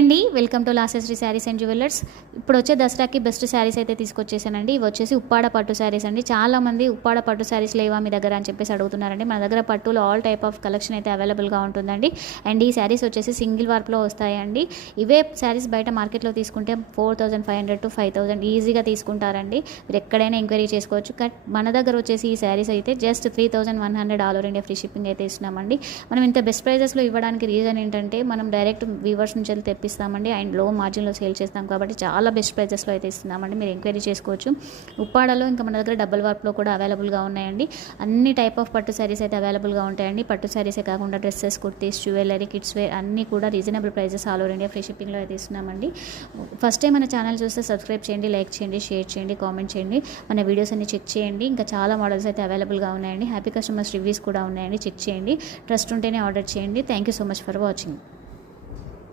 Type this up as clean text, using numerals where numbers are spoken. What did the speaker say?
అండి welcome to లాసెస్రీ saris and jewellers. ఇప్పుడు వచ్చే దసరాకి బెస్ట్ శారీస్ అయితే తీసుకొచ్చేసానండి. ఇవి వచ్చేసి ఉప్పాడ పట్టు శారీస్ అండి. చాలామంది ఉప్పాడ పట్టు శారీస్ లేవా మీ దగ్గర అని చెప్పేసి అడుగుతున్నారండి. మన దగ్గర పట్టులో ఆల్ టైప్ ఆఫ్ కలెక్షన్ అయితే అవైలబుల్గా ఉంటుందండి. అండ్ ఈ శారీస్ వచ్చేసి సింగిల్ వర్క్లో వస్తాయండి. ఇవే శారీస్ బయట మార్కెట్లో తీసుకుంటే 4500 to 5000 ఈజీగా తీసుకుంటారండి. మీరు ఎక్కడైనా ఎంక్వైరీ చేసుకోవచ్చు. మన దగ్గర వచ్చేసి ఈ శారీస్ అయితే just 3100 all over India free shipping అయితే ఇస్తున్నామండి. మనం ఇంత బెస్ట్ ప్రైజెస్లో ఇవ్వడానికి రీజన్ ఏంటంటే మనం డైరెక్ట్ వీవర్స్ నుంచి తెప్పిస్తామండి. అండ్ లో మార్జిన్లో సేల్ చేస్తాం కాబట్టి చాలా బెస్ట్ ప్రైజెస్లో అయితే ఇస్తున్నామండి. మీరు ఎంక్వైరీ చేసుకోవచ్చు. ఉప్పాడలో ఇంకా మన దగ్గర డబుల్ వర్క్లో కూడా అవైలబుల్గా ఉన్నాయండి. అన్ని టైప్ ఆఫ్ పట్టు శారీస్ అయితే అవైలబుల్గా ఉంటాయండి. పట్టు శారీసే కాకుండా dresses, kurtis, jewellery, kids wear అన్నీ కూడా reasonable prices all over India free షిప్పింగ్లో అయితే ఇస్తున్నామండి. ఫస్ట్ టైం మన ఛానల్ చూస్తే సబ్స్క్రైబ్ చేయండి, లైక్ చేయండి, షేర్ చేయండి, కామెంట్ చేయండి. మన వీడియోస్ అన్ని చెక్ చేయండి. ఇంకా చాలా మోడల్స్ అయితే అవైలబుల్గా ఉన్నాయండి. హ్యాపీ కస్టమర్స్ రివ్యూస్ కూడా ఉన్నాయండి. చెక్ చేయండి. ట్రస్ట్ ఉంటేనే ఆర్డర్ చేయండి. Thank you so much for watching.